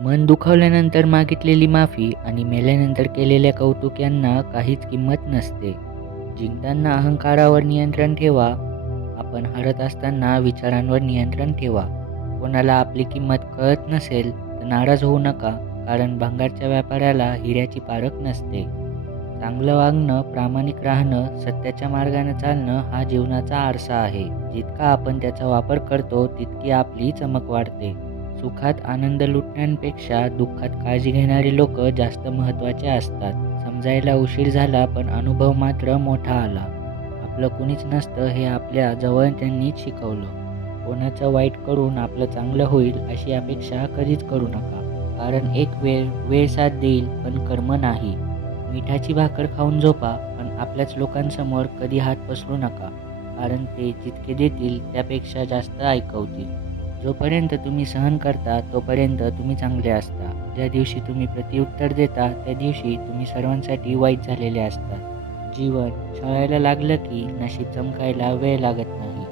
मन दुखावल्यानंतर मागितलेली माफी आणि मेल्यानंतर केलेल्या कौतुक यांना काहीच किंमत नसते. जिंकताना अहंकारावर नियंत्रण ठेवा. आपण हरत असताना विचारांवर नियंत्रण ठेवा. कोणाला आपली किंमत कळत नसेल तर नाराज होऊ नका कारण भंगारच्या व्यापाऱ्याला हिऱ्याची पारख नसते. चांगलं वागणं प्रामाणिक राहणं सत्याच्या मार्गाने चालणं हा जीवनाचा आरसा आहे. जितका आपण त्याचा वापर करतो तितकी आपली चमक वाढते. सुखात आनंद लुटण्यापेक्षा दुःखात काळजी घेणारी लोक जास्त महत्त्वाचे असतात. समजायला उशीर झाला पण अनुभव मात्र मोठा आला. आपलं कुणीच नसतं हे आपल्या जवळच्यांनीच शिकवलं. कोणाचं वाईट करून आपलं चांगलं होईल अशी अपेक्षा कधीच करू नका. कारण एक वेळ वेळ साथ देईल पण कर्म नाही. मिठाची भाकर खाऊन झोपा पण आपल्याच लोकांसमोर कधी हात पसरू नका. कारण ते जितके देतील त्यापेक्षा जास्त ऐकवतील. जोपर्यंत तुम्ही सहन करता तोपर्यंत तुम्ही चांगले असता. ज्या दिवशी तुम्ही प्रत्युत्तर देता त्या दिवशी तुम्ही सर्वांसाठी वाईट झालेले असता. जीवन छळायला लागलं की नशीब चमकायला वेळ लागत नाही.